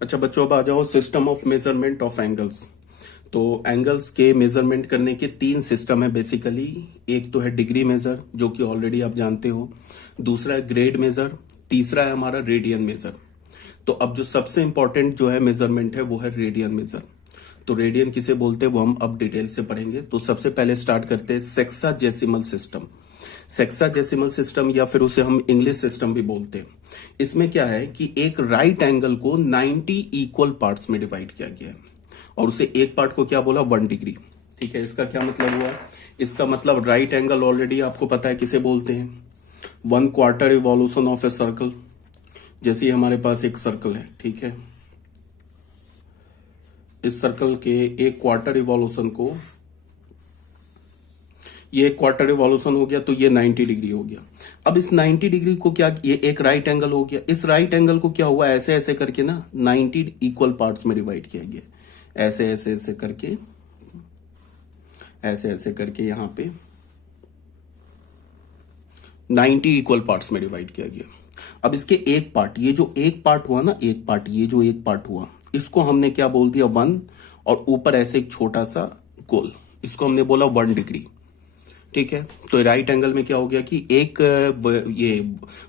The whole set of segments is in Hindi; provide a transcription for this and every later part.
अच्छा बच्चों, अब आ जाओ system of measurement of angles. तो एंगल्स के मेजरमेंट करने के तीन सिस्टम है बेसिकली। एक तो है डिग्री मेजर, जो कि ऑलरेडी आप जानते हो। दूसरा है ग्रेड मेजर। तीसरा है हमारा रेडियन मेजर। तो अब जो सबसे इंपॉर्टेंट जो है मेजरमेंट है वो है रेडियन मेजर। तो रेडियन किसे बोलते हैं वो हम अब डिटेल से पढ़ेंगे। तो सबसे पहले स्टार्ट करते हैं सेक्साजेसिमल सिस्टम। सेक्साजेसिमल सिस्टम या फिर उसे हम इंग्लिश सिस्टम भी बोलते हैं। इसमें क्या है कि एक राइट एंगल को 90 इक्वल पार्ट्स में डिवाइड किया गया है और उसे एक पार्ट को क्या बोला, 1 डिग्री। ठीक है, इसका क्या मतलब हुआ? इसका मतलब राइट एंगल ऑलरेडी आपको पता है किसे बोलते हैं, 1/4 इवोल्यूशन ऑफ ए सर्कल। जैसे हमारे पास एक सर्कल है, ठीक है, इस सर्कल के 1/4 इवोल्यूशन को, ये 1/4 इवोल्यूशन हो गया तो ये 90 डिग्री हो गया। अब इस 90 डिग्री को क्या, ये एक राइट एंगल हो गया। इस राइट एंगल को क्या हुआ, ऐसे ऐसे करके ना 90 इक्वल पार्ट्स में डिवाइड किया गया। ऐसे ऐसे ऐसे करके, ऐसे ऐसे करके यहां पे 90 इक्वल पार्ट्स में डिवाइड किया गया। अब इसके एक पार्ट, ये जो एक पार्ट हुआ ना, एक पार्ट, ये जो एक पार्ट हुआ, इसको हमने क्या बोल दिया, 1। और ऊपर ऐसे एक छोटा सा गोल, इसको हमने बोला 1 डिग्री। ठीक है, तो राइट एंगल में क्या हो गया कि एक ये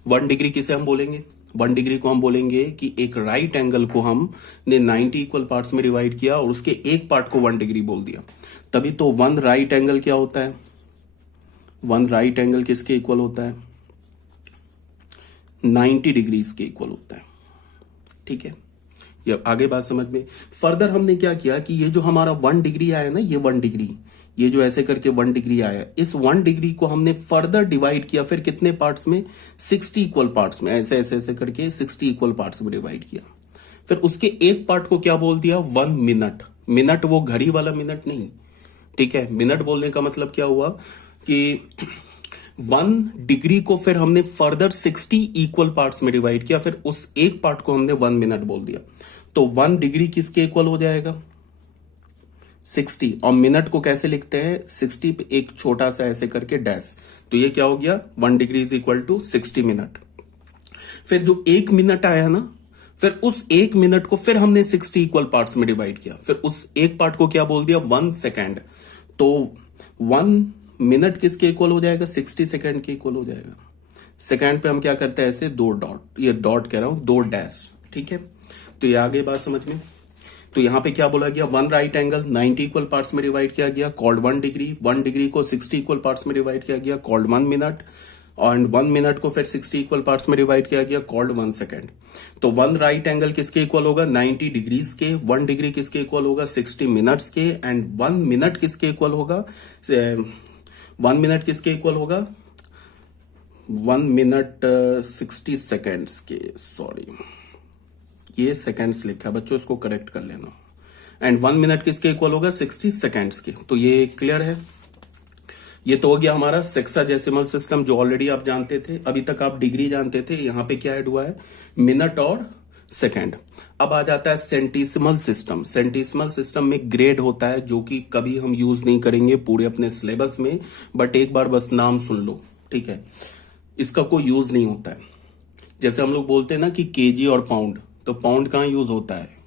1 डिग्री किसे हम बोलेंगे, 1 डिग्री को हम बोलेंगे कि एक राइट एंगल को हमने 90 इक्वल पार्ट्स में डिवाइड किया और उसके एक पार्ट को 1 डिग्री बोल दिया। तभी तो 1 राइट एंगल क्या होता है, 1 राइट एंगल किसके इक्वल होता है, 90 डिग्रीज के इक्वल होता है। ठीक है, ये आगे बात समझ में। फर्दर हमने क्या किया कि ये जो हमारा 1 डिग्री आया ना, ये 1 डिग्री, ये जो ऐसे करके 1 डिग्री आया, इस 1 डिग्री को हमने फर्दर डिवाइड किया फिर कितने पार्ट्स में, 60 इक्वल पार्ट्स में, ऐसे ऐसे ऐसे करके 60 इक्वल पार्ट्स में डिवाइड किया। फिर उसके एक पार्ट को क्या बोल दिया, 1 मिनट। मिनट वो घड़ी वाला मिनट नहीं, ठीक है। मिनट बोलने का मतलब क्या हुआ कि 1 डिग्री को फिर हमने फर्दर 60 इक्वल पार्ट्स में डिवाइड किया, फिर उस एक पार्ट को हमने 1 मिनट बोल दिया। तो 1 डिग्री किसके इक्वल हो जाएगा, 60। और मिनट को कैसे लिखते हैं, 60 पे एक छोटा सा ऐसे करके डैश। तो ये क्या हो गया, 1 degree is equal to 60 minute. फिर जो 1 मिनट आया ना, फिर उस 1 मिनट को फिर हमने 60 इक्वल पार्ट्स में डिवाइड किया, फिर उस एक पार्ट को क्या बोल दिया, 1 सेकेंड। तो 1 मिनट किसके इक्वल हो जाएगा, 60 सेकेंड के इक्वल हो जाएगा। सेकेंड पे हम क्या करते हैं, ऐसे 2 डॉट, ये डॉट कह रहा हूं, 2 डैश। ठीक है, तो ये आगे बात समझ में। तो यहां पे क्या बोला गया, 1 राइट एंगल 90 इक्वल पार्ट्स में डिवाइड किया गया, कॉल्ड 1 डिग्री। 1 डिग्री को 60 इक्वल पार्ट्स में डिवाइड किया गया, कॉल्ड 1 मिनट। एंड 1 मिनट को फिर 60 इक्वल पार्ट्स में डिवाइड किया गया, कॉल्ड 1 सेकेंड। तो 1 राइट एंगल किसके इक्वल होगा, 90 डिग्रीज के। 1 डिग्री किसके इक्वल होगा, 60 मिनट्स के। एंड 1 मिनट किसके इक्वल होगा, 1 मिनट किसके इक्वल होगा, 1 मिनट 60 सेकेंड्स के, सॉरी ये सेकेंड्स लिखा है बच्चों, इसको करेक्ट कर लेना। एंड 1 मिनट किसके इक्वल होगा, 60 सेकेंड्स के। तो ये क्लियर है। ये तो हो गया हमारा सेक्साजेसिमल सिस्टम, जो ऑलरेडी आप जानते थे। अभी तक आप डिग्री जानते थे, यहां पे क्या ऐड हुआ है, मिनट और सेकेंड। अब आ जाता है सेंटीसिमल सिस्टम। सेंटीसिमल सिस्टम में ग्रेड होता है, जो कि कभी हम यूज नहीं करेंगे पूरे अपने सिलेबस में, बट एक बार बस नाम सुन लो, ठीक है। इसका कोई यूज नहीं होता है। जैसे हम लोग बोलते हैं ना कि केजी और पाउंड, तो पाउंड कहाँ यूज होता है,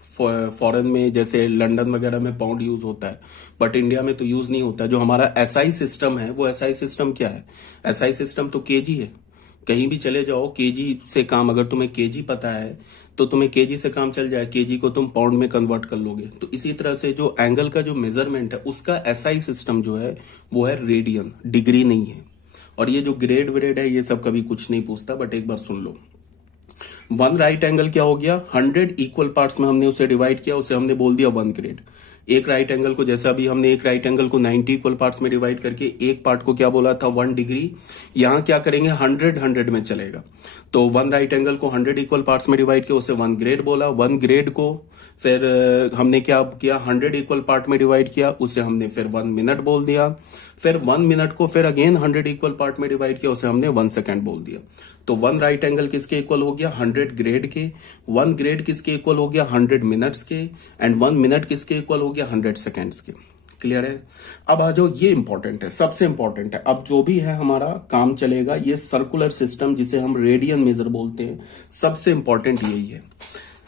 फॉरेन में, जैसे लंदन वगैरह में पाउंड यूज होता है, बट इंडिया में तो यूज नहीं होता। जो हमारा एसआई सिस्टम है, वो एसआई सिस्टम क्या है, एसआई सिस्टम तो केजी है। कहीं भी चले जाओ, केजी से काम, अगर तुम्हें केजी पता है तो तुम्हें केजी से काम चल जाए, केजी को तुम पाउंड में कन्वर्ट कर लोगे। तो इसी तरह से जो एंगल का जो मेजरमेंट है, उसका एसआई सिस्टम जो है वो है रेडियन, डिग्री नहीं है। और ये जो ग्रेड व्रेड है, ये सब कभी कुछ नहीं पूछता, बट एक बार सुन लो। 1 राइट एंगल क्या हो गया, 100 इक्वल पार्ट्स में हमने उसे डिवाइड किया, उसे हमने बोल दिया 1 ग्रेड। एक राइट एंगल को, जैसे अभी हमने एक राइट एंगल को 90 इक्वल पार्ट्स में डिवाइड करके एक पार्ट को क्या बोला था, 1 डिग्री। यहां क्या करेंगे, 100 में चलेगा। तो 1 राइट एंगल को 100 इक्वल पार्ट्स में डिवाइड किया, उसे 1 ग्रेड बोला। 1 ग्रेड को फिर हमने क्या किया, 100 इक्वल पार्ट में डिवाइड किया, उसे हमने फिर 1 मिनट बोल दिया। फिर 1 मिनट को फिर अगेन 100 इक्वल पार्ट में डिवाइड किया, उसे हमने 1 सेकेंड बोल दिया। तो 1 राइट एंगल किसके इक्वल हो गया, 100 ग्रेड के। 1 ग्रेड किसके इक्वल हो गया, 100 मिनट्स के। एंड 1 मिनट किसके इक्वल हो गया, 100 सेकेंड्स के। क्लियर है। अब आ जाओ, ये इंपॉर्टेंट है, सबसे इंपॉर्टेंट है। अब जो भी है हमारा काम चलेगा, ये सर्कुलर सिस्टम जिसे हम रेडियन मेजर बोलते हैं, सबसे इंपॉर्टेंट यही है।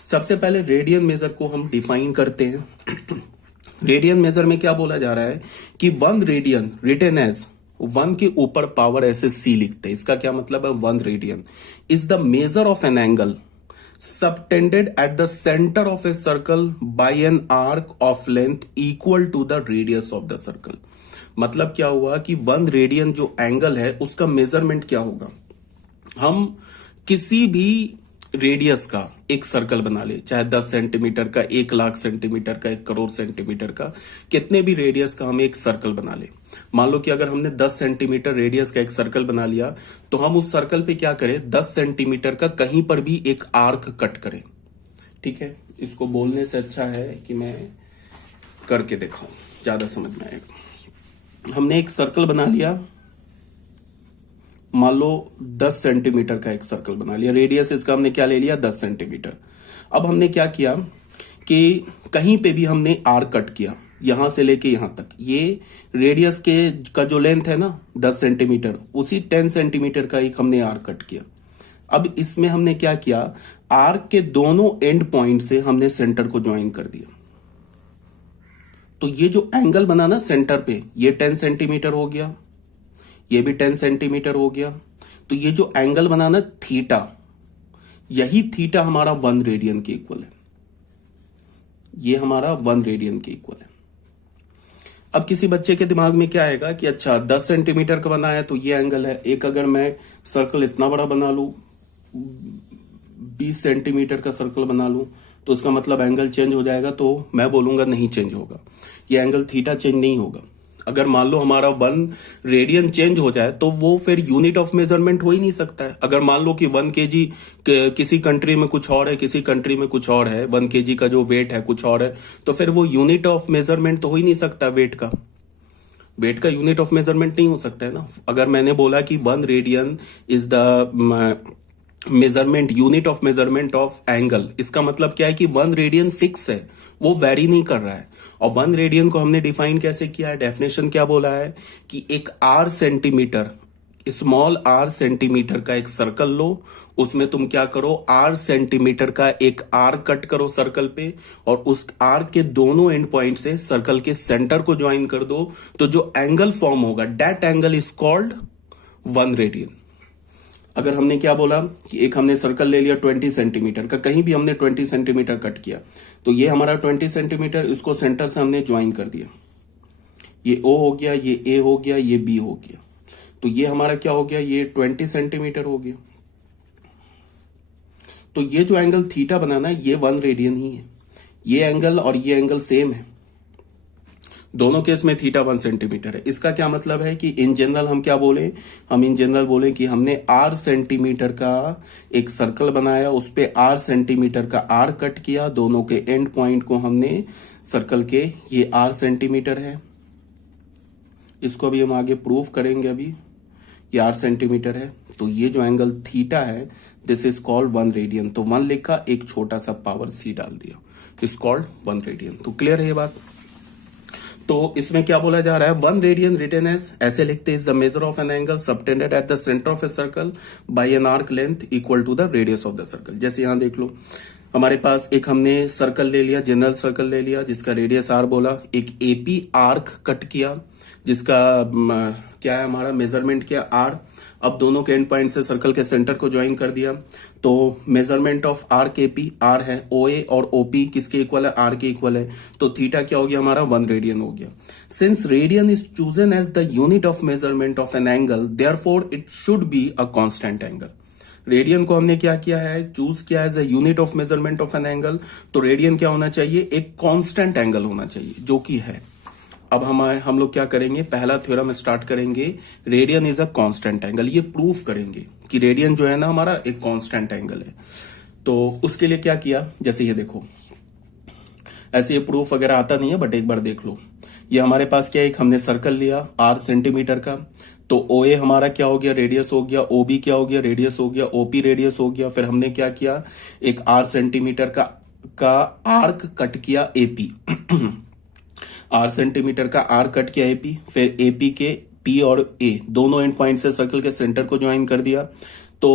सबसे पहले रेडियन मेजर को हम डिफाइन करते हैं। रेडियन मेजर में क्या बोला जा रहा है कि 1 रेडियन रिटेन एज 1 के ऊपर पावर ऐसे सी लिखते हैं। इसका क्या मतलब है? 1 radian is the measure of an angle subtended at the center of a circle by an arc of length equal to the radius of the circle। मतलब क्या हुआ कि 1 रेडियन जो एंगल है उसका मेजरमेंट क्या होगा? हम किसी भी रेडियस का एक सर्कल बना ले, चाहे 10 सेंटीमीटर का, 1 लाख सेंटीमीटर का, 1 करोड़ सेंटीमीटर का, कितने भी रेडियस का हम एक सर्कल बना ले। मान लो कि अगर हमने 10 सेंटीमीटर रेडियस का एक सर्कल बना लिया तो हम उस सर्कल पे क्या करें? 10 सेंटीमीटर का कहीं पर भी एक आर्क कट करें। ठीक है, इसको बोलने से अच्छा है कि मैं करके दिखाऊं, ज्यादा समझ में आएगा। हमने एक सर्कल बना लिया, मान लो 10 सेंटीमीटर का एक सर्कल बना लिया, रेडियस इसका हमने क्या ले लिया? 10 सेंटीमीटर। अब हमने क्या किया कि कहीं पे भी हमने आर्क कट किया, यहां से लेके यहां तक। ये रेडियस के का जो लेंथ है ना 10 सेंटीमीटर, उसी 10 सेंटीमीटर का एक हमने आर्क कट किया। अब इसमें हमने क्या किया? आर्क के दोनों एंड पॉइंट से हमने सेंटर को ज्वाइन कर दिया। तो ये जो एंगल बना ना सेंटर पे, ये 10 सेंटीमीटर हो गया, ये भी 10 सेंटीमीटर हो गया। तो ये जो एंगल बना ना थीटा, यही थीटा हमारा 1 रेडियन के इक्वल है। ये हमारा 1 रेडियन के इक्वल है। अब किसी बच्चे के दिमाग में क्या आएगा कि अच्छा 10 सेंटीमीटर का बना है तो ये एंगल है। एक अगर मैं सर्कल इतना बड़ा बना लूं, 20 सेंटीमीटर का सर्कल बना लूं, तो उसका मतलब एंगल चेंज हो जाएगा। तो मैं बोलूंगा नहीं चेंज होगा, ये एंगल थीटा चेंज नहीं होगा। अगर मान लो हमारा 1 रेडियन चेंज हो जाए तो वो फिर यूनिट ऑफ मेजरमेंट हो ही नहीं सकता है। अगर मान लो कि 1 केजी किसी कंट्री में कुछ और है, किसी कंट्री में कुछ और है, 1 केजी का जो वेट है कुछ और है, तो फिर वो यूनिट ऑफ मेजरमेंट तो हो ही नहीं सकता। वेट का यूनिट ऑफ मेजरमेंट नहीं हो सकता है ना। अगर मैंने बोला कि 1 radian is the measurement, unit of measurement of angle, इसका मतलब क्या है कि 1 रेडियन फिक्स है, वो वेरी नहीं कर रहा है। और 1 रेडियन को हमने डिफाइन कैसे किया है? डेफिनेशन क्या बोला है कि एक R centimetre, small R centimetre का एक सर्कल लो, उसमें तुम क्या करो? आर सेंटीमीटर का एक आर कट करो सर्कल पे, और उस आर के दोनों एंड पॉइंट से सर्कल के सेंटर को ज्वाइन कर दो। तो जो एंगल फॉर्म होगा, that angle is called 1 radian. अगर हमने क्या बोला कि एक हमने सर्कल ले लिया 20 सेंटीमीटर का, कहीं भी हमने 20 सेंटीमीटर कट किया, तो ये हमारा 20 सेंटीमीटर, इसको सेंटर से हमने ज्वाइन कर दिया। ये O हो गया, ये A हो गया, ये B हो गया। तो ये हमारा क्या हो गया? ये 20 सेंटीमीटर हो गया। तो ये जो एंगल थीटा बनाना है ये 1 रेडियन ही है। ये एंगल और ये एंगल सेम है, दोनों केस में थीटा 1 सेंटीमीटर है। इसका क्या मतलब है कि इन जनरल हम क्या बोले? हम इन जनरल बोले कि हमने आर सेंटीमीटर का एक सर्कल बनाया, उस पे आर सेंटीमीटर का आर कट किया, दोनों के एंड पॉइंट को हमने सर्कल के, ये आर सेंटीमीटर है, इसको अभी हम आगे प्रूव करेंगे। अभी ये 8 सेंटीमीटर है। तो ये जो एंगल थीटा है दिस इज कॉल्ड 1 रेडियन। तो 1 लिखा, एक छोटा सा पावर सी डाल दिया, इज कॉल्ड 1 रेडियन। तो क्लियर है ये बात? तो इसमें क्या बोला जा रहा है? 1 रेडियन रिटेन एज, ऐसे लिखते हैं, is the measure of an angle subtended at the centre of a circle by an arc length equal to the radius of the circle. जैसे यहां देख लो, हमारे पास एक हमने सर्कल ले लिया, जनरल सर्कल ले लिया, जिसका रेडियस आर बोला, एक एपी आर्क कट किया, जिसका क्या है हमारा मेजरमेंट किया आर। अब दोनों के एंड पॉइंट से सर्कल के सेंटर को ज्वाइन कर दिया। तो मेजरमेंट ऑफ आर के पी, आर है, ओ ए और ओपी किसके इक्वल है? आर के इक्वल है। तो थीटा क्या हो गया हमारा? 1 रेडियन हो गया। Since radian is chosen as the unit of measurement of an angle, therefore it should be a constant angle. Radian को हमने क्या किया है? चूज किया as a unit of measurement of an angle. तो रेडियन क्या होना चाहिए? एक कांस्टेंट एंगल होना चाहिए, जो कि है। अब हम लोग क्या करेंगे? पहला थ्योरम स्टार्ट करेंगे, radian is a constant angle. ये प्रूफ करेंगे कि रेडियन जो है ना हमारा एक कांस्टेंट एंगल है। तो उसके लिए क्या किया? जैसे ये देखो, ऐसे ये प्रूफ वगैरह आता नहीं है, बट एक बार देख लो। ये हमारे पास क्या है? एक हमने सर्कल लिया आर सेंटीमीटर का, तो ओ ए हमारा क्या हो गया? रेडियस हो गया। ओ बी क्या हो गया? रेडियस हो गया। ओपी रेडियस हो गया। फिर हमने क्या किया? एक आर सेंटीमीटर का आर्क कट किया एपी आर सेंटीमीटर का आर कट किया एपी, फिर एपी के पी और ए दोनों एंड पॉइंट से सर्कल के सेंटर को ज्वाइन कर दिया। तो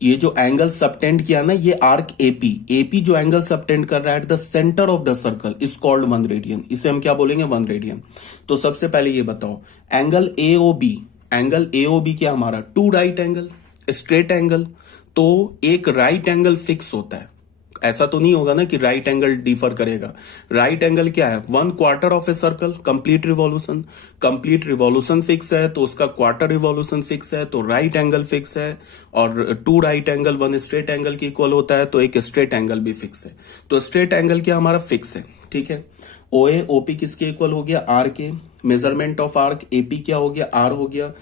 ये जो एंगल सबटेंड किया ना, ये आर्क एपी, एपी जो एंगल सबटेंड कर रहा है eight the centre of the circle is called 1 radian. इसे हम क्या बोलेंगे? 1 रेडियन। तो सबसे पहले ये बताओ, एंगल एओबी, एंगल एओबी क्या हमारा? 2 राइट एंगल, स्ट्रेट एंगल। तो एक राइट एंगल फिक्स होता है, ऐसा तो नहीं होगा ना कि राइट एंगल डिफर करेगा। राइट एंगल क्या है? 1/4 of a circle, complete revolution. Complete revolution fix है तो उसका क्वार्टर रिवॉल्यूशन फिक्स है, तो राइट एंगल फिक्स है। और 2 राइट एंगल 1 स्ट्रेट एंगल के इक्वल होता है, तो एक स्ट्रेट एंगल भी फिक्स है। तो स्ट्रेट एंगल क्या हमारा? फिक्स है, ठीक है। ओए ओपी किसके इक्वल हो गया? आर के। मेजरमेंट ऑफ आर्क एपी क्या हो गया? आर हो गया।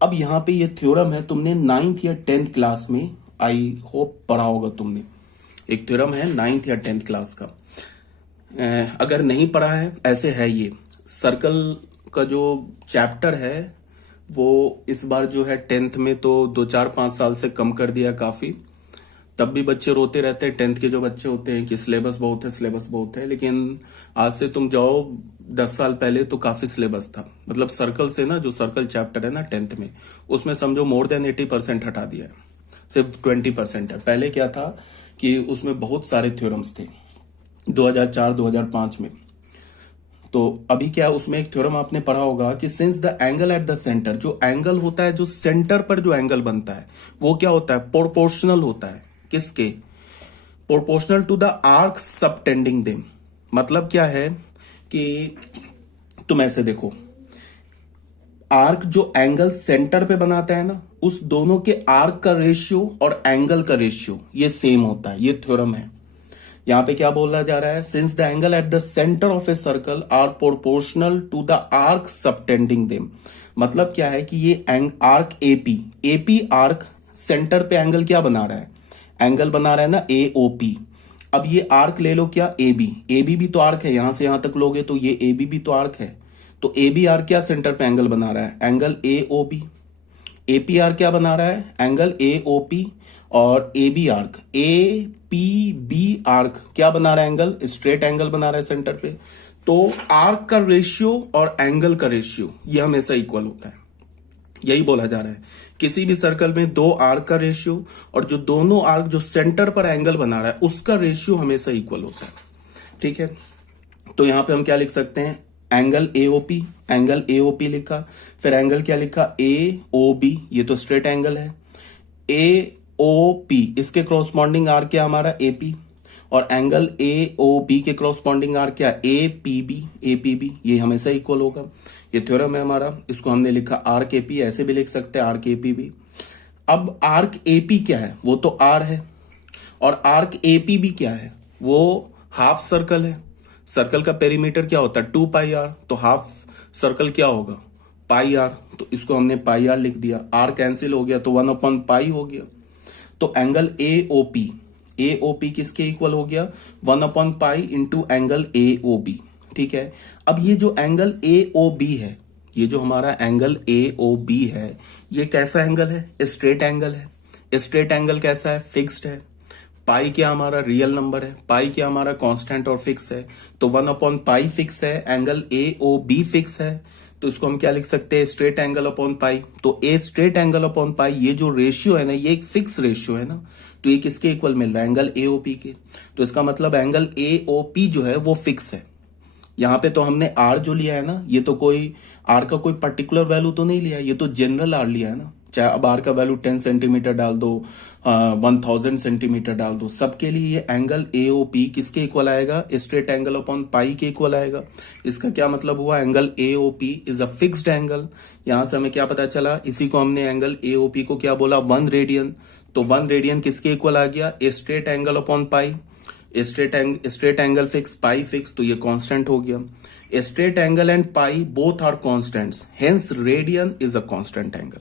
अब यहां पे ये थ्योरम है, तुमने 9th या 10th क्लास में आई होप पढ़ा होगा तुमने। एक थ्योरम है 9th या 10th क्लास का। अगर नहीं पढ़ा है, ऐसे है ये सर्कल का जो चैप्टर है वो इस बार जो है 10th में तो 2-4-5 साल से कम कर दिया काफी। तब भी बच्चे रोते रहते हैं 10th के जो बच्चे होते हैं कि सिलेबस बहुत है, सिलेबस बहुत है। लेकिन आज से तुम जाओ 10 साल पहले तो काफी सिलेबस था। मतलब सर्कल से ना, जो सर्कल चैप्टर है ना 10th में, उसमें समझो मोर देन 80% हटा दिया है, सिर्फ 20% है। पहले क्या था कि उसमें बहुत सारे थ्योरम्स थे 2004-2005 में। तो अभी क्या, उसमें एक थ्योरम आपने पढ़ा होगा कि since the angle at the centre, जो एंगल होता है, जो सेंटर पर जो एंगल बनता है वो क्या होता है? प्रोपोर्शनल होता है। किसके? Proportional to the arc subtending them. मतलब क्या है कि तुम ऐसे देखो, आर्क जो एंगल सेंटर पे बनाता है ना, उस दोनों के आर्क का रेशियो और एंगल का रेशियो ये सेम होता है। ये थ्योरम है। यहां पे क्या बोला जा रहा है? Since the angle at the centre of a circle are proportional to the arc subtending them. मतलब क्या है कि ये arc AP, AP arc centre पे एंगल क्या बना रहा है? एंगल बना रहा है ना एओपी। अब ये आर्क ले लो क्या? एबी, एबी भी तो आर्क है, यहां से यहां तक लोगे तो ये एबी भी तो आर्क है। तो एबी आर्क क्या सेंटर पे एंगल बना रहा है? Angle AOB. एपीआर क्या बना रहा है? Angle AOP. और AB arc, A P B arc क्या बना रहा है? एंगल स्ट्रेट एंगल बना रहा है सेंटर पे। तो आर्क का रेशियो और एंगल का रेशियो ये हमेशा इक्वल होता है। यही बोला जा रहा है, किसी भी सर्कल में 2 आर्क का रेशियो और जो दोनों आर्क जो सेंटर पर एंगल बना रहा है उसका रेशियो हमेशा इक्वल होता है, ठीक है। तो यहां पे हम क्या लिख सकते हैं? एंगल एओपी, एंगल एओपी लिखा। फिर एंगल क्या लिखा? एओबी, ये तो स्ट्रेट एंगल है। एओपी इसके क्रॉसपॉन्डिंग आर्क क्या हमारा? एपी। और एंगल एओबी के क्रॉसपॉन्डिंग आर्क क्या? एपीबी, एपीबी, ये हमेशा इक्वल होगा। ये थ्योरम है हमारा, इसको हमने लिखा आर्क एपी, ऐसे भी लिख सकते हैं आर्क एपी भी। अब आर्क एपी क्या है? वो तो आर है। और आर्क एपी भी क्या है? वो हाफ सर्कल है। सर्कल का पेरीमीटर क्या होता है? 2 पाई आर। तो हाफ सर्कल क्या होगा? पाई आर। तो इसको हमने पाई आर लिख दिया। आर कैंसिल हो गया तो 1/पाई हो गया। तो एंगल एओपी, एओपी किसके इक्वल हो गया? 1/पाई इंटू एंगल एओबी, ठीक है। अब ये जो एंगल एओबी है, ये जो हमारा एंगल एओबी है, ये कैसा एंगल है? स्ट्रेट एंगल है। स्ट्रेट एंगल कैसा है? फिक्स्ड है। पाई क्या हमारा? रियल नंबर है। पाई क्या हमारा? कांस्टेंट और फिक्स है। तो 1/पाई फिक्स है, एंगल एओबी फिक्स है। तो इसको हम क्या लिख सकते हैं? Straight angle upon pi. तो a straight angle upon pi, ये जो रेशियो है ना, ये एक फिक्स रेशियो है ना, तो ये किसके इक्वल मिल रहा है? एंगल एओपी के। तो इसका मतलब एंगल एओपी जो है वो फिक्स है। यहां पे तो हमने आर जो लिया है ना, ये तो कोई आर का कोई पर्टिकुलर वैल्यू तो नहीं लिया, ये तो जनरल आर लिया है ना। चाहे अब आर का वैल्यू 10 सेंटीमीटर डाल दो, 1000 सेंटीमीटर डाल दो, सबके लिए ये एंगल एओपी किसके इक्वल आएगा? स्ट्रेट एंगल अपॉन पाई के इक्वल आएगा। इसका क्या मतलब हुआ? Angle AOP is a fixed angle. यहां से हमें क्या पता चला? इसी को हमने एंगल एओपी को क्या बोला? 1 रेडियन। तो 1 रेडियन किसके इक्वल आ गया? Straight angle upon pi. Straight angle fix, pi fix, तो ये कांस्टेंट हो गया। Straight angle and pi both are constants, hence radian is a constant angle.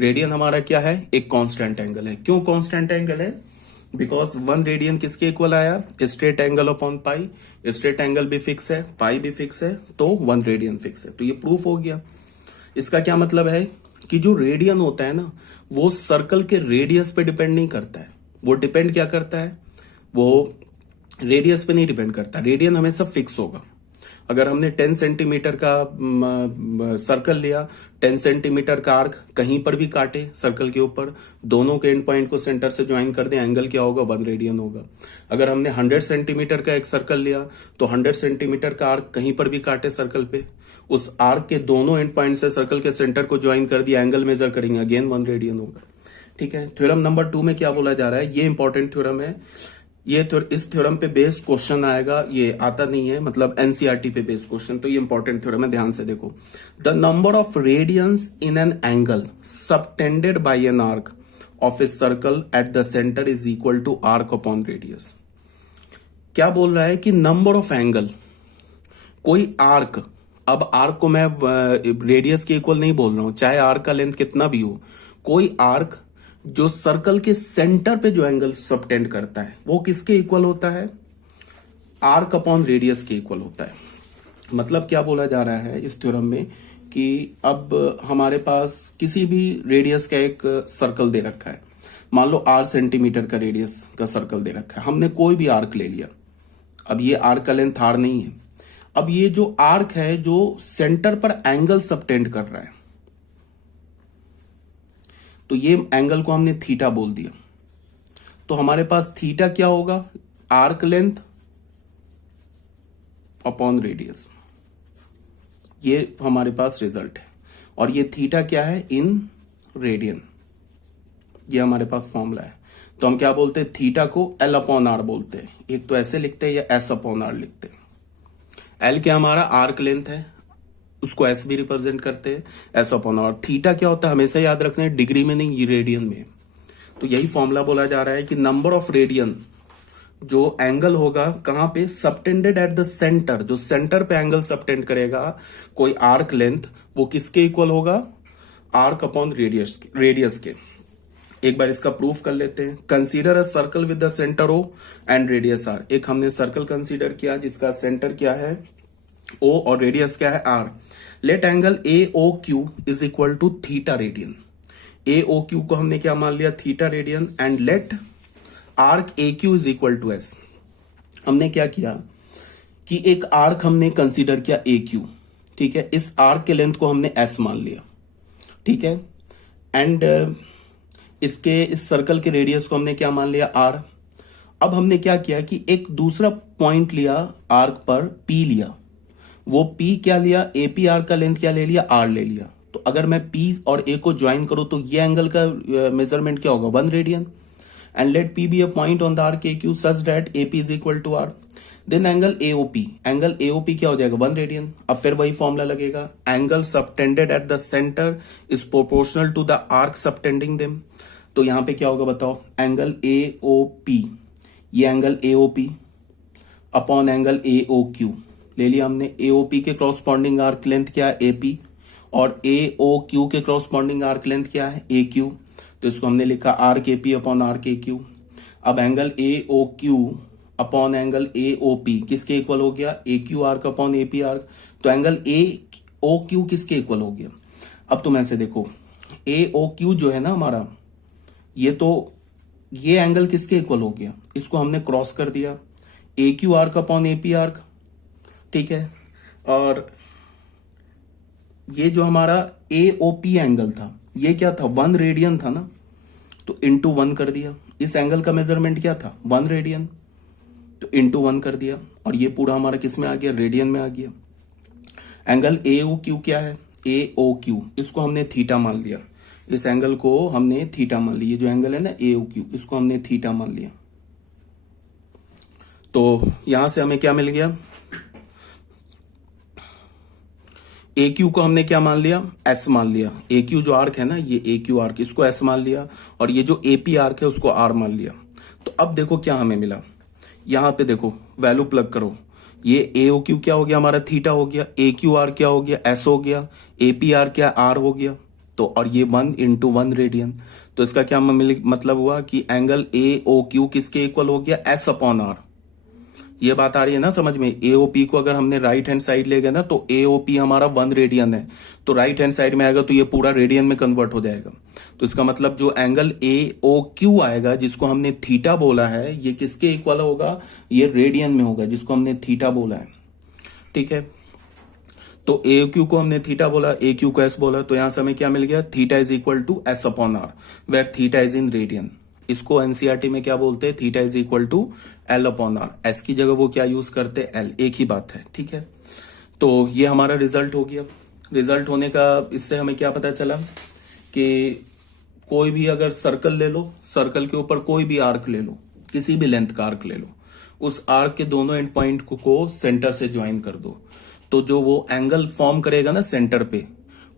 Radian हमारा क्या है? एक कांस्टेंट एंगल है। क्यों कांस्टेंट एंगल है? बिकॉज 1 रेडियन किसके इक्वल आया? Straight angle upon pi. Straight angle भी फिक्स है, पाई भी फिक्स है, तो 1 रेडियन फिक्स है। तो ये प्रूफ हो गया। इसका क्या मतलब है कि जो रेडियन होता है ना, वो सर्कल के रेडियस पे डिपेंड नहीं करता है। वो डिपेंड क्या करता है? वो रेडियस पे नहीं डिपेंड करता। रेडियन हमेशा फिक्स होगा। अगर हमने 10 सेंटीमीटर का सर्कल लिया, 10 सेंटीमीटर का आर्क कहीं पर भी काटे सर्कल के ऊपर, दोनों के एंड पॉइंट को सेंटर से ज्वाइन कर दें, एंगल क्या होगा, 1 रेडियन होगा। अगर हमने 100 सेंटीमीटर का एक सर्कल लिया तो 100 सेंटीमीटर का आर्क कहीं पर भी काटे सर्कल पे, उस आर्क के दोनों एंड पॉइंट से सर्कल के सेंटर को ज्वाइन कर दिया, एंगल मेजर करेंगे, अगेन 1 रेडियन होगा। ठीक है। थ्योरम नंबर 2 में क्या बोला जा रहा है, ये इंपॉर्टेंट थ्योरम है, इस थ्योरम पे बेस्ड क्वेश्चन आएगा, ये आता नहीं है, मतलब एनसीईआरटी पे बेस्ड क्वेश्चन, तो ये इंपॉर्टेंट थ्योरम है, ध्यान से देखो। The number of radians in an angle subtended by an arc of a circle at the centre is equal to arc upon radius. क्या बोल रहा है कि नंबर ऑफ एंगल, कोई आर्क, अब आर्क को मैं रेडियस के इक्वल नहीं बोल रहा हूं, चाहे आर्क का लेंथ कितना भी हो, कोई आर्क जो सर्कल के सेंटर पे जो एंगल सबटेंड करता है वो किसके इक्वल होता है, आर्क अपॉन रेडियस के इक्वल होता है। मतलब क्या बोला जा रहा है इस थ्योरम में कि अब हमारे पास किसी भी रेडियस का एक सर्कल दे रखा है, मान लो 8 सेंटीमीटर का रेडियस का सर्कल दे रखा है, हमने कोई भी आर्क ले लिया। अब ये आर्क का लेंथ आर नहीं है, अब ये जो आर्क है जो सेंटर पर एंगल सबटेंड कर रहा है, तो ये एंगल को हमने थीटा बोल दिया, तो हमारे पास थीटा क्या होगा, आर्क लेंथ अपॉन रेडियस, ये हमारे पास रिजल्ट है। और ये थीटा क्या है, इन रेडियन, ये हमारे पास फॉर्मूला है। तो हम क्या बोलते हैं, थीटा को एल अपॉन आर बोलते हैं, एक तो ऐसे लिखते हैं या एस अपॉन आर लिखते हैं। एल क्या हमारा आर्क लेंथ है, उसको एस भी रिप्रेजेंट करते हैं, एस अपॉन आर। थीटा क्या होता है, हमेशा याद रखना है, डिग्री में नहीं, ये रेडियन में। तो यही फॉर्मूला बोला जा रहा है कि नंबर ऑफ रेडियन, जो एंगल होगा कहां पे, सबटेंडेड एट द सेंटर, जो सेंटर पे एंगल सबटेंड करेगा कोई आर्क लेंथ, वो किसके इक्वल होगा, आर्क अपॉन रेडियस के। एक बार इसका प्रूफ कर लेते हैं। Consider a circle with the centre O and radius R. एक हमने सर्कल कंसीडर किया जिसका सेंटर क्या है ओ और रेडियस क्या है R. Let angle A O Q is equal to theta radian. A O Q को हमने क्या मान लिया, theta radian. And let arc A Q is equal to S. हमने क्या किया कि एक आर्क हमने कंसीडर किया ए क्यू, ठीक है, इस आर्क के लेंथ को हमने एस मान लिया, ठीक है। एंड इस सर्कल के रेडियस को हमने क्या मान लिया, आर। अब हमने क्या किया कि एक दूसरा पॉइंट लिया आर्क पर, पी लिया, वो पी क्या लिया, एपी आर का लेंथ क्या ले लिया, आर ले लिया। तो अगर मैं पी और ए को ज्वाइन करूं तो ये एंगल का मेजरमेंट क्या होगा, 1 radian. And let P be a point on the arc A Q such that AP is equal to R. Then angle AOP, angle AOP क्या हो जाएगा, 1 रेडियन। अब फिर वही फॉर्मूला लगेगा, angle subtended at the centre is proportional to the arc subtending them. तो यहां पे क्या होगा बताओ, एंगल एओपी, ये angle AOP upon angle AOQ ले लिया हमने। एओपी के क्रॉसपॉन्डिंग आर्क लेंथ क्या है, एपी, और एओक्यू के क्रॉसपॉन्डिंग आर्क लेंथ क्या है, एक्यू। तो इसको हमने लिखा arc AP upon arc AQ. अब angle AOQ upon angle AOP किसके इक्वल हो गया, AQ arc upon AP arc. तो एंगल एओक्यू किसके इक्वल हो गया। अब तुम ऐसे देखो, एओक्यू जो है ना हमारा, ये एंगल किसके इक्वल हो गया, इसको हमने क्रॉस कर दिया, A Q arc upon AP arc, ठीक है। और ये जो हमारा एओपी एंगल था, ये क्या था, 1 रेडियन था ना, तो इंटू 1 कर दिया। इस एंगल का मेजरमेंट क्या था, 1 रेडियन, तो इंटू 1 कर दिया, और ये पूरा हमारा किस में आ गया, रेडियन में आ गया। एंगल एओक्यू क्या है, एओक्यू, इसको हमने थीटा मान लिया, इस एंगल को हमने थीटा मान लिया, जो एंगल है ना एओक्यू, इसको हमने थीटा मान लिया। तो यहां से हमें क्या मिल गया, ए क्यू को हमने क्या मान लिया, एस मान लिया। ए क्यू जो आर्क है ना, ये ए क्यू आर्क, इसको एस मान लिया, और ये जो एपी आर्क है उसको आर मान लिया। तो अब देखो क्या हमें मिला, यहां पे देखो वैल्यू प्लग करो, ये ए ओ क्यू क्या हो गया हमारा, थीटा हो गया, ए क्यू आर क्या हो गया, एस हो गया, एपी आर क्या, आर हो गया। तो और ये 1 इंटू 1 रेडियन। तो इसका क्या मतलब हुआ कि एंगल ए ओ क्यू किसके इक्वल हो गया, एस अपॉन आर। ये बात आ रही है ना समझ में। एओपी को अगर हमने राइट हैंड साइड ले गए ना, तो एओपी हमारा 1 रेडियन है, तो राइट हैंड साइड में आएगा तो ये पूरा रेडियन में कन्वर्ट हो जाएगा। तो इसका मतलब जो एंगल एओक्यू आएगा, जिसको हमने थीटा बोला है, ये किसके इक्वल होगा, ये रेडियन में होगा, जिसको हमने थीटा बोला है, ठीक है। तो ए क्यू को हमने थीटा बोला, ए क्यू को एस बोला, तो यहां से हमें क्या मिल गया, theta is equal to S upon R, where theta is in radian. इसको एनसीईआरटी में क्या बोलते हैं, theta is equal to L upon R. S की जगह वो क्या यूज करते हैं, एल, एक ही बात है, ठीक है। तो ये हमारा रिजल्ट हो गया। रिजल्ट होने का इससे हमें क्या पता चला कि कोई भी अगर सर्कल ले लो, सर्कल के ऊपर कोई भी आर्क ले लो, किसी भी लेंथ का आर्क ले लो, उस आर्क के दोनों एंड पॉइंट को सेंटर से ज्वाइन कर दो, तो जो वो एंगल फॉर्म करेगा ना सेंटर पे,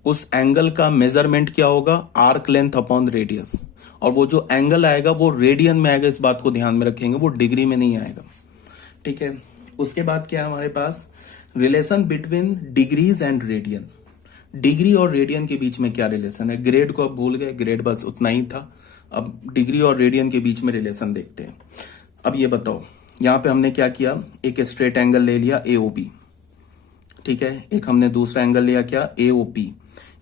उस एंगल का मेजरमेंट क्या होगा, आर्क लेंथ अपॉन रेडियस। और वो जो एंगल आएगा वो रेडियन में आएगा, इस बात को ध्यान में रखेंगे, वो डिग्री में नहीं आएगा, ठीक है। उसके बाद क्या है हमारे पास, relation between degrees and radian. Degree और रेडियन के बीच में क्या रिलेशन है, ग्रेड को अब भूल गए, ग्रेड बस उतना ही था, अब डिग्री और रेडियन के बीच में रिलेशन देखते हैं। अब ये बताओ, यहां पे हमने क्या किया, एक स्ट्रेट एंगल ले लिया AOB, ठीक है, एक हमने दूसरा एंगल लिया क्या, AOP,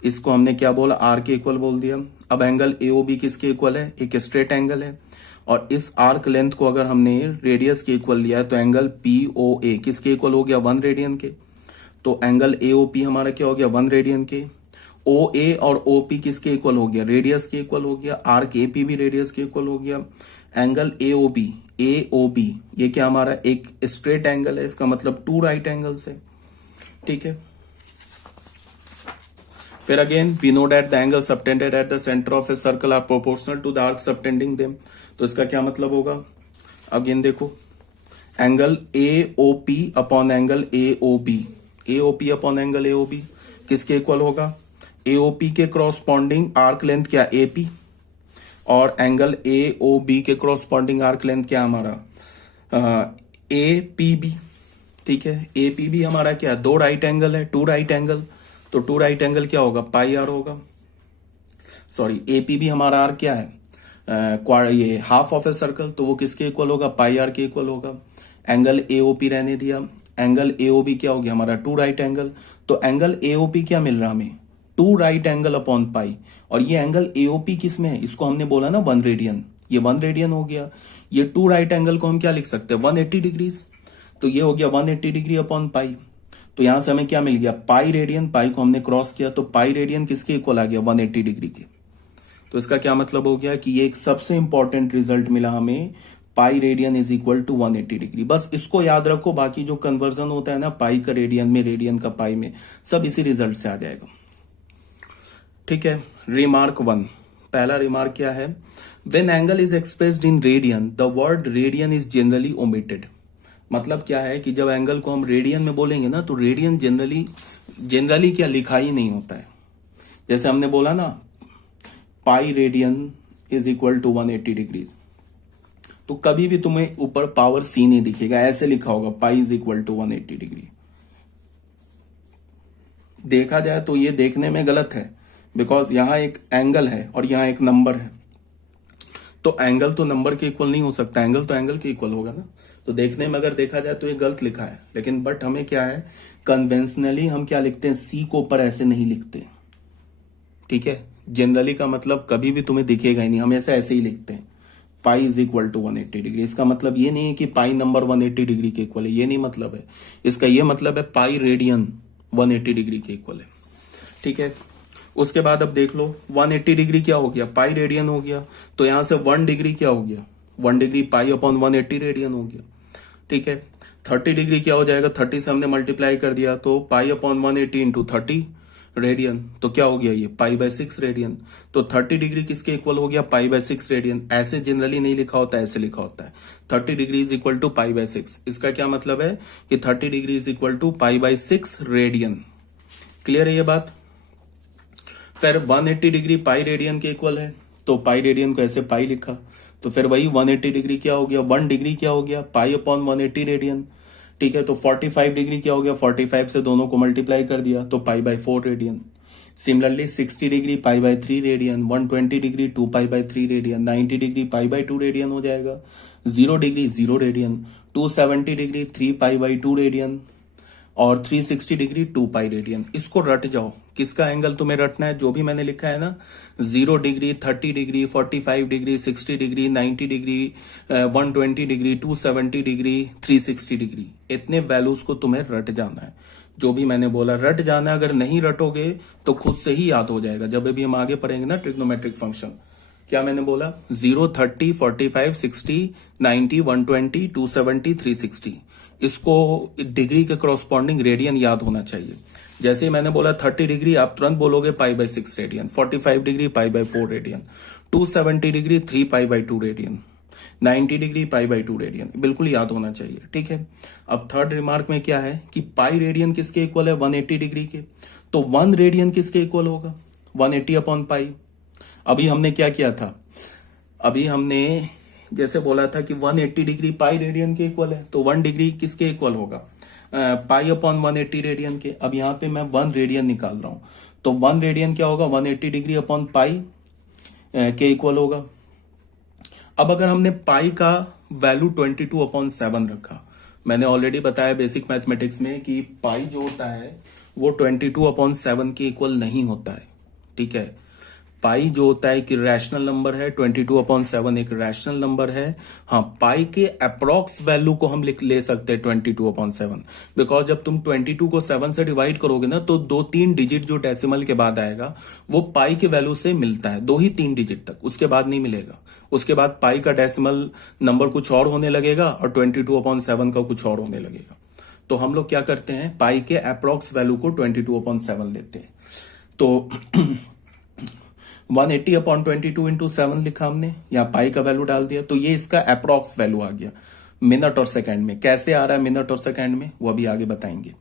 इसको हमने क्या बोला, आर के इक्वल बोल दिया। अब एंगल AOB किसके इक्वल है, एक स्ट्रेट एंगल है, और इस आर्क लेंथ को अगर हमने रेडियस के इक्वल लिया है तो एंगल POA किसके इक्वल हो गया, 1 रेडियन के। तो एंगल AOP हमारा क्या हो गया, 1 रेडियन के। OA और OP किसके इक्वल हो गया, रेडियस के इक्वल हो गया। आर्क AP भी रेडियस के इक्वल हो गया। एंगल AOB ये क्या हमारा एक स्ट्रेट एंगल है, इसका मतलब 2 राइट एंगल्स है, ठीक है। फिर again we know that the angle subtended at the centre of a circle are proportional to the arc subtending them. तो इसका क्या मतलब होगा, अगेन देखो, angle AOP upon angle AOB upon angle AOB किसके इक्वल होगा, AOP के क्रॉसपॉन्डिंग आर्क लेंथ क्या, AP, और एंगल AOB के क्रॉसपॉन्डिंग आर्क लेंथ क्या हमारा, APB, ठीक है। APB हमारा क्या, 2 राइट एंगल है, 2 राइट एंगल, तो 2 राइट एंगल क्या होगा, पाई आर होगा। सॉरी, APB हमारा आर क्या है, ये हाफ ऑफ ए सर्कल, तो वो किसके इक्वल होगा, पाई आर के इक्वल होगा। एंगल AOP रहने दिया, एंगल AOB क्या हो गया हमारा, 2 राइट एंगल, तो एंगल AOP क्या मिल रहा हमें, 2 राइट एंगल अपॉन पाई। और ये एंगल AOP किस में है, इसको हमने बोला ना 1 रेडियन, ये 1 रेडियन हो गया। ये 2 राइट एंगल को हम क्या लिख सकते हैं, 180 डिग्रीज, तो ये हो गया 180 डिग्री अपॉन पाई। तो यहां से हमें क्या मिल गया, पाई रेडियन, पाई को हमने क्रॉस किया तो पाई रेडियन किसके इक्वल आ गया, 180 डिग्री के। तो इसका क्या मतलब हो गया कि ये एक सबसे इंपॉर्टेंट रिजल्ट मिला हमें, pi radian is equal to 180 degree. बस इसको याद रखो, बाकी जो कन्वर्जन होता है ना पाई का रेडियन में, रेडियन का पाई में, सब इसी रिजल्ट से आ जाएगा, ठीक है। रिमार्क 1, पहला रिमार्क क्या है, when angle is expressed in radian the word radian is generally omitted. मतलब क्या है कि जब एंगल को हम रेडियन में बोलेंगे ना, तो रेडियन जनरली क्या लिखा ही नहीं होता है। जैसे हमने बोला ना, pi radian is equal to 180 degrees, तो कभी भी तुम्हें ऊपर पावर C नहीं दिखेगा, ऐसे लिखा होगा pi is equal to 180 degree. देखा जाए तो ये देखने में गलत है, बिकॉज यहां एक एंगल है और यहां एक नंबर है, तो एंगल तो नंबर के इक्वल नहीं हो सकता, एंगल तो एंगल के इक्वल होगा ना। तो देखने में अगर देखा जाए तो ये गलत लिखा है, लेकिन बट हमें क्या है, कन्वेंशनली हम क्या लिखते हैं, C को ऊपर ऐसे नहीं लिखते, ठीक है। जनरली का मतलब कभी भी तुम्हें दिखेगा ही नहीं, हमेशा ऐसे ही लिखते हैं, pi is equal to 180 degree. इसका मतलब ये नहीं है कि पाई नंबर 180 डिग्री के इक्वल है, ये नहीं मतलब है इसका, ये मतलब है पाई रेडियन 180 डिग्री के इक्वल है, ठीक है। उसके बाद अब देख लो, 180 डिग्री क्या हो गया, पाई रेडियन हो गया, तो यहां से 1 डिग्री क्या हो गया, 1 डिग्री पाई अपॉन 180 रेडियन हो गया, ठीक है। 30 डिग्री क्या हो जाएगा, 30 से हमने मल्टीप्लाई कर दिया, तो पाई अपॉन 180 इंटू 30 रेडियन, तो क्या हो गया ये पाई बाय 6 रेडियन। तो 30 डिग्री किसके इक्वल हो गया, पाई बाय 6 रेडियन। ऐसे जनरली नहीं लिखा होता, ऐसे लिखा होता है 30 degree is equal to pi by 6। इसका क्या मतलब है कि 30 degree is equal to pi by 6 radian. Clear है ये बात। फिर 180 डिग्री पाई रेडियन के इक्वल है, तो पाई रेडियन को ऐसे पाई लिखा, तो फिर वही 180 डिग्री क्या हो गया, 1 डिग्री क्या हो गया, पाई अपॉन 180 रेडियन, ठीक है। तो 45 डिग्री क्या हो गया, 45 से दोनों को मल्टीप्लाई कर दिया, तो pi by 4 radian. Similarly 60 degree pi by 3 radian, 120 degree 2 pi by 3 radian, 90 degree pi by 2 radian हो जाएगा, 0 degree 0 radian, 270 degree 3 pi by 2 radian, और 360 डिग्री 2 पाई रेडियन। इसको रट जाओ, किसका एंगल तुम्हें रटना है, जो भी मैंने लिखा है ना, 0 degree, 30 degree, 45 degree, 60 degree, 90 degree, 120 degree, 270 degree, 360 degree, इतने वैल्यूज को तुम्हें रट जाना है। जो भी मैंने बोला रट जाना, अगर नहीं रटोगे तो खुद से ही याद हो जाएगा। जब भी हम आगे पढ़ेंगे ना ट्रिग्नोमेट्रिक फंक्शन, क्या मैंने बोला 0, 30, 45, 60, 90, 120, 270, 360, इसको डिग्री के करॉस्पॉन्डिंग रेडियन याद होना चाहिए। जैसे ही मैंने बोला 30 डिग्री, आप तुरंत बोलोगे π/6 radian, 45 degree π/4 radian, 270 degree 3π/2 radian, 90 degree π/2 radian, बिल्कुल याद होना चाहिए। ठीक है, अब थर्ड रिमार्क में क्या है कि पाई रेडियन किसके इक्वल है, 180 डिग्री के। तो 1 रेडियन किसके इक्वल होगा, 180 अपॉन पाई। अभी हमने क्या किया था, अभी हमने जैसे बोला था कि 180 डिग्री पाई रेडियन के इक्वल है, तो 1 डिग्री किसके इक्वल होगा, पाई अपॉन 180 रेडियन के। अब यहाँ पे मैं 1 रेडियन निकाल रहा हूं, तो 1 रेडियन क्या होगा, 180 डिग्री अपॉन पाई के इक्वल होगा। अब अगर हमने पाई का वैल्यू 22/7 रखा, मैंने ऑलरेडी बताया बेसिक मैथमेटिक्स में कि पाई जो होता है वो 22/7 के इक्वल नहीं होता है। ठीक है, पाई जो होता है कि रैशनल नंबर है, 22/7 एक रैशनल नंबर है। हाँ, पाई के अप्रोक्स वैल्यू को हम ले सकते हैं 22/7, बिकॉज जब तुम 22 को 7 से डिवाइड करोगे ना, तो 2-3 डिजिट जो डेसिमल के बाद आएगा वो पाई के वैल्यू से मिलता है, 2 ही 3 डिजिट तक, उसके बाद नहीं मिलेगा। उसके बाद पाई का डेसिमल नंबर कुछ और होने लगेगा और 22/7 का कुछ और होने लगेगा। तो हम लोग क्या करते हैं, पाई के अप्रोक्स वैल्यू को 22/7 लेते हैं। तो 180/22 इंटू 7 लिखा हमने, या पाई का वैल्यू डाल दिया, तो ये इसका अप्रोक्स वैल्यू आ गया मिनट और सेकंड में। कैसे आ रहा है मिनट और सेकंड में, वो अभी आगे बताएंगे।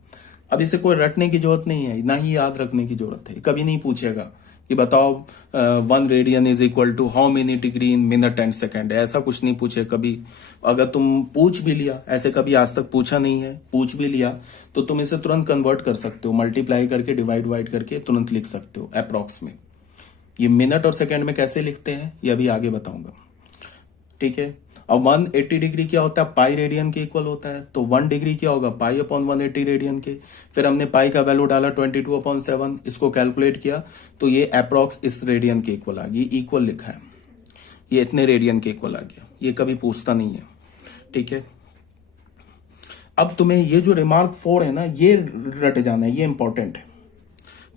अब इसे कोई रटने की जरूरत नहीं है, ना ही याद रखने की जरूरत है। कभी नहीं पूछेगा कि बताओ 1 radian is equal to how many degree in minute and second, ऐसा कुछ नहीं पूछे कभी। अगर तुम पूछ भी लिया, ऐसे कभी आज तक पूछा नहीं है, पूछ भी लिया तो तुम इसे तुरंत कन्वर्ट कर सकते हो, मल्टीप्लाई करके डिवाइड करके तुरंत लिख सकते हो अप्रोक्स में। ये मिनट और सेकंड में कैसे लिखते हैं ये अभी आगे बताऊंगा। ठीक है, अब 180 डिग्री क्या होता है, पाई रेडियन के इक्वल होता है, तो 1 डिग्री क्या होगा, पाई अपॉन 180 रेडियन के। फिर हमने पाई का वैल्यू डाला 22/7, इसको कैलकुलेट किया तो ये अप्रोक्स इस रेडियन के इक्वल आ गई, इक्वल लिखा है, ये इतने रेडियन के इक्वल आ गया, ये कभी पूछता नहीं है। ठीक है, अब तुम्हें ये जो रिमार्क 4 है ना, ये रट जाना है, ये इंपॉर्टेंट है।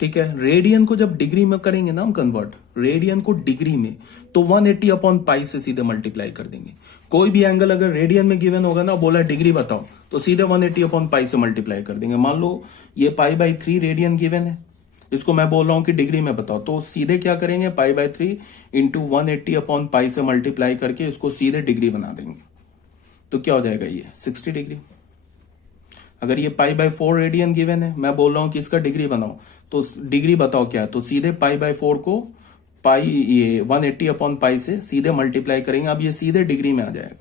ठीक है, रेडियन को जब डिग्री में करेंगे ना हम कन्वर्ट, रेडियन को डिग्री में, तो 180 अपॉन पाई से सीधे मल्टीप्लाई कर देंगे। कोई भी एंगल अगर रेडियन में गिवन होगा ना, बोला डिग्री बताओ, तो सीधे 180 अपॉन पाई से मल्टीप्लाई कर देंगे। मान लो ये π/3 रेडियन गिवन है, इसको मैं बोल रहा हूं कि डिग्री में बताओ, तो सीधे क्या करेंगे, π/3 इंटू 180 अपॉन पाई से मल्टीप्लाई करके इसको सीधे डिग्री बना देंगे। तो क्या हो जाएगा, ये 60 डिग्री। अगर ये π/4 रेडियन गिवन है, मैं बोल रहा हूं कि इसका डिग्री बनाओ, तो डिग्री बताओ क्या, तो सीधे π/4 को पाई ये 180 अपॉन पाई से सीधे मल्टीप्लाई करेंगे। अब ये सीधे डिग्री में आ जाएगा।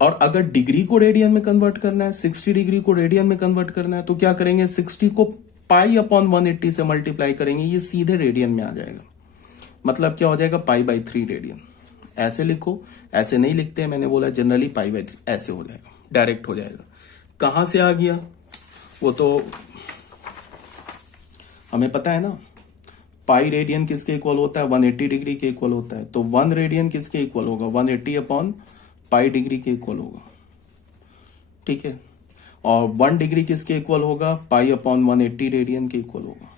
और अगर डिग्री को रेडियन में कन्वर्ट करना है, 60 डिग्री को रेडियन में कन्वर्ट करना है, तो क्या करेंगे, 60 को पाई अपॉन 180 से मल्टीप्लाई करेंगे, ये सीधे रेडियन में आ जाएगा। मतलब क्या हो जाएगा, π/3 रेडियन। ऐसे लिखो, ऐसे नहीं लिखते हैं, मैंने बोला जनरली π/3 ऐसे हो जाएगा, डायरेक्ट हो जाएगा। कहां से आ गया वो तो हमें पता है ना। पाई रेडियन किसके इक्वल होता है, 180 डिग्री के इक्वल होता है, तो 1 रेडियन किसके इक्वल होगा, 180 अपॉन पाई डिग्री के इक्वल होगा। ठीक है, और 1 डिग्री किसके इक्वल होगा, पाई अपॉन 180 रेडियन के इक्वल होगा।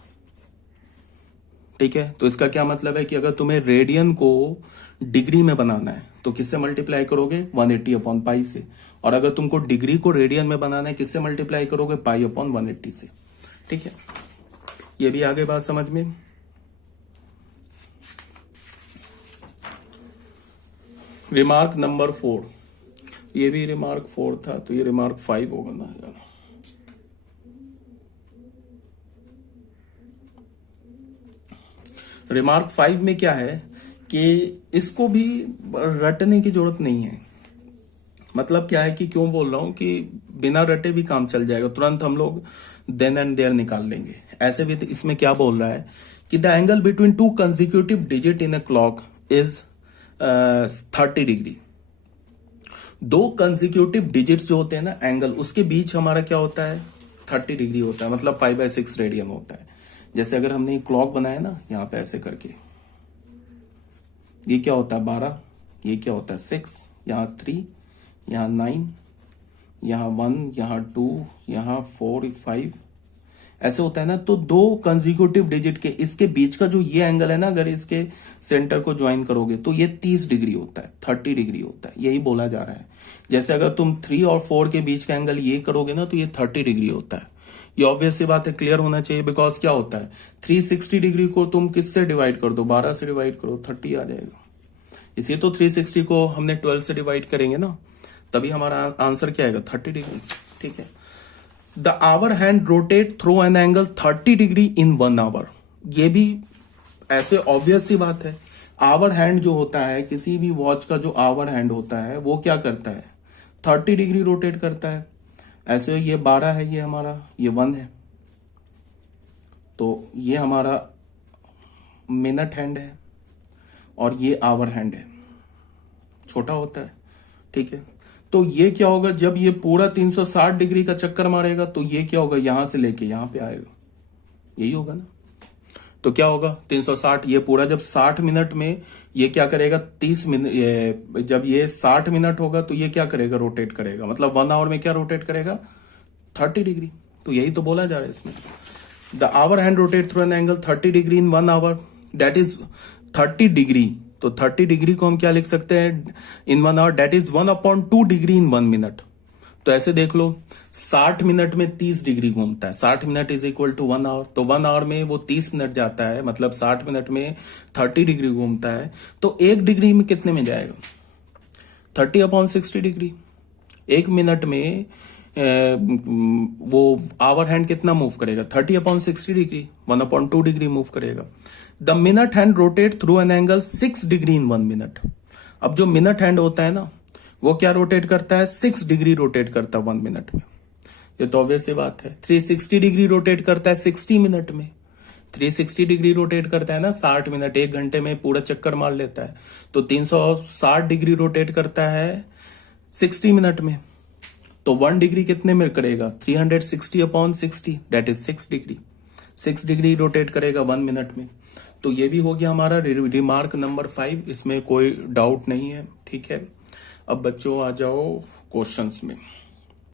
ठीक है, तो इसका क्या मतलब है कि अगर तुम्हें रेडियन को डिग्री में बनाना है तो किससे मल्टीप्लाई करोगे, 180 अपॉन पाई से। और अगर तुमको डिग्री को रेडियन में बनाना है, किससे मल्टीप्लाई करोगे, पाई अपॉन 180 से। ठीक है, ये भी आगे बात समझ में। रिमार्क नंबर 4, ये भी रिमार्क 4 था, तो ये रिमार्क 5 होगा ना यार। रिमार्क 5 में क्या है कि इसको भी रटने की जरूरत नहीं है। मतलब क्या है कि क्यों बोल रहा हूं कि बिना रटे भी काम चल जाएगा, तुरंत हम लोग देन एंड देयर निकाल लेंगे। ऐसे भी तो इसमें क्या बोल रहा है कि the angle between 2 consecutive digit in a clock is 30 degree. 2 consecutive digits जो होते हैं ना एंगल, उसके बीच हमारा क्या होता है, 30 डिग्री होता है, मतलब π/6 रेडियन होता है। जैसे अगर हमने क्लॉक बनाया ना यहां पे ऐसे करके, ये क्या होता है 12, ये क्या होता है 6, यहां 3, यहां 9, यहाँ 1, यहाँ 2, यहाँ 4, 5 ऐसे होता है ना। तो दो कंजिक्यूटिव डिजिट के इसके बीच का जो ये एंगल है ना, अगर इसके सेंटर को ज्वाइन करोगे तो ये 30 डिग्री होता है, 30 डिग्री होता है, यही बोला जा रहा है। जैसे अगर तुम 3 और 4 के बीच का एंगल ये करोगे ना तो ये 30 डिग्री होता है। ये ऑब्वियस सी बात है, क्लियर होना चाहिए। बिकॉज क्या होता है, 360 डिग्री को तुम किससे डिवाइड कर दो, 12 से डिवाइड करो, 30 आ जाएगा। इसी तो 360 को हमने 12 से डिवाइड करेंगे ना, तभी हमारा आंसर क्या आएगा, 30 डिग्री। ठीक है। The hour hand rotate through an angle 30 degree in 1 hour. ये भी ऐसे ऑब्वियस सी बात है। आवर हैंड जो होता है, किसी भी वॉच का जो आवर हैंड होता है वो क्या करता है, 30 डिग्री रोटेट करता है। ऐसे ये 12 है, ये हमारा, ये 1 है, तो ये हमारा मिनट हैंड है और ये आवर हैंड है, छोटा होता है। ठीक है। तो ये क्या होगा, जब ये पूरा 360 डिग्री का चक्कर मारेगा तो ये क्या होगा, यहां से लेके यहां पे आएगा, यही होगा ना। तो क्या होगा 360, ये पूरा जब 60 मिनट में ये क्या करेगा, 30 मिनट, जब ये 60 मिनट होगा तो ये क्या करेगा, रोटेट करेगा। मतलब 1 आवर में क्या रोटेट करेगा, 30 डिग्री। तो यही तो बोला जा रहा है इसमें। The hour hand rotate through an angle 30 degree in 1 hour, that is 30 degree. तो 30 डिग्री को हम क्या लिख सकते हैं in 1 hour, that is 1/2 degree in 1 minute. तो ऐसे देख लो, 60 मिनट में 30 डिग्री घूमता है, 60 minute is equal to 1 hour. तो 1 आवर में वो 30 मिनट जाता है, मतलब 60 मिनट में 30 डिग्री घूमता है। तो 1 डिग्री में कितने में जाएगा, 30/60 डिग्री। 1 मिनट में वो आवर हैंड कितना मूव करेगा, 30/60 डिग्री, 1/2 डिग्री मूव करेगा। The minute hand rotate through an angle 6 degree in 1 minute. अब जो मिनट हैंड होता है ना, वो क्या रोटेट करता है, 6 डिग्री रोटेट करता है 1 मिनट में। ये तो ऑब्वियस सी बात है। 360 डिग्री रोटेट करता है 60 मिनट में। 360 डिग्री रोटेट करता है ना 60 मिनट, 1 घंटे में पूरा चक्कर मार लेता है। तो 360 डिग्री रोटेट करता है 60 मिनट में। तो 1 डिग्री कितने में करेगा, 360/60, that is 6 degree. 6 degree rotate करेगा 1 मिनट में। तो ये भी हो गया हमारा रिमार्क नंबर 5, इसमें कोई डाउट नहीं है। ठीक है। अब बच्चों आ जाओ क्वेश्चंस में।